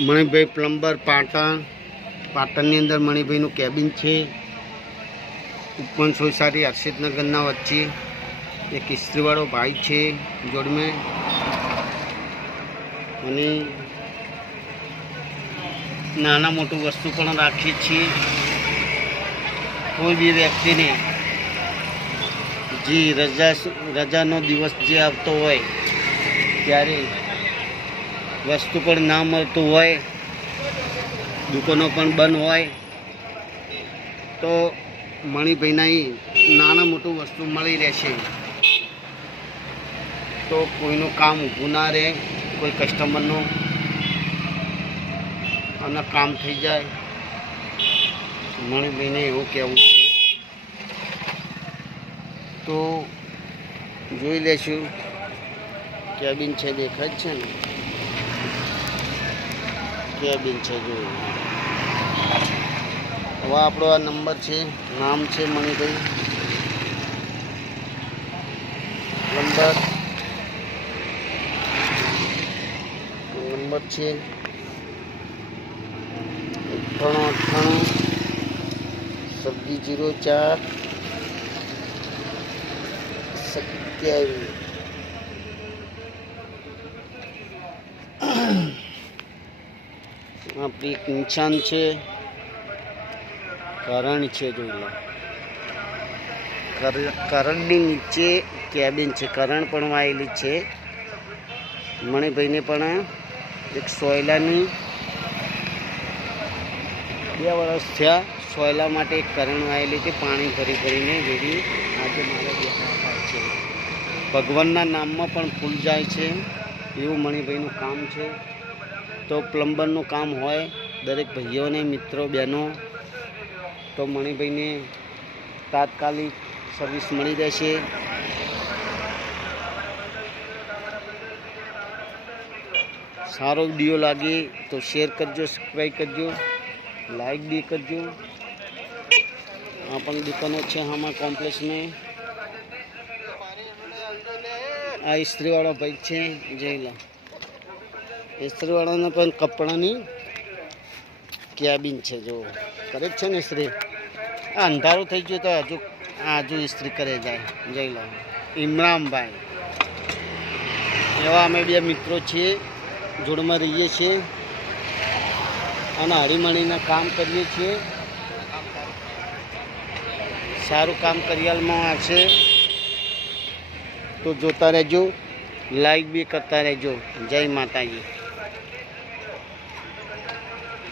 Manibhai plumber પાટણની અંદર મણિભાઈનું cabin છે। ઉપવન સોસાયટી હર્ષિતનગરના વચ્ચે એક ઇસ્ત્રીવાળો ભાઈ છે જોડમાં, અને નાના મોટું વસ્તુ પણ રાખીએ છીએ। કોઈ બી વ્યક્તિને જે રજાનો દિવસ જે આવતો હોય ત્યારે વસ્તુ પણ ના મળતું હોય, દુકાનો પણ બંધ હોય, તો મણિભાઈના નાના મોટું વસ્તુ મળી રહેશે। તો કોઈનું કામ ઊભું ના રહે, કોઈ કસ્ટમરનું અને કામ થઈ જાય। મણિભાઈને એવું કહેવું છે, તો જોઈ લેશું। કેબિન છે, દેખાય જ છે ને, કેબિન છે જોઈ। હવે આપણો આ નંબર છે, નામ છે મણિભાઈ નંબર છે 9898 2604 27। આપણી એક નિશાન છે, કરણ છે, જોઈ લો। કરણની નીચે કેબિન છે, કરણ પણ વાયેલી છે। મણિભાઈને પણ એક સોયલાની 2 વર્ષ થયા, સોયલા માટે એક કરણ વાયેલી છે, પાણી ભરીને વેરી આજે મારે દેખાતા છે। ભગવાનના નામમાં પણ ફૂલ જાય છે એવું મણિભાઈનું કામ છે। તો પ્લમ્બરનું કામ હોય દરેક ભાઈઓને, મિત્રો, બહેનો, તો મણિભાઈને તાત્કાલિક સર્વિસ મળી રહેશે। સારો વિડીયો લાગે તો શેર કરજો, સબસ્ક્રાઈબ કરજો, લાઈક भी કરજો। આ પણ દુકાનો છે આમાં કોમ્પ્લેક્સ में। આ ઇસ્ત્રીવાળો ભાઈ છે, જોઈ લો। ઇસ્ત્રીવાળાને પણ કપડાની કેબિન છે, જો કરે છે ને ઇસ્ત્રી। આ અંધારું થઈ ગયું તો હજુ ઇસ્ત્રી કરે જાય, જોઈ લો। ઇમરાનભાઈ, એવા અમે 2 મિત્રો છીએ, જોડમાં રહીએ છીએ અને હળીમળીને કામ કરીએ છીએ। સારું કામ કરિયાલમાં આવશે તો જોતા રહેજો, લાઈક બી કરતા રહેજો। જય માતાજી।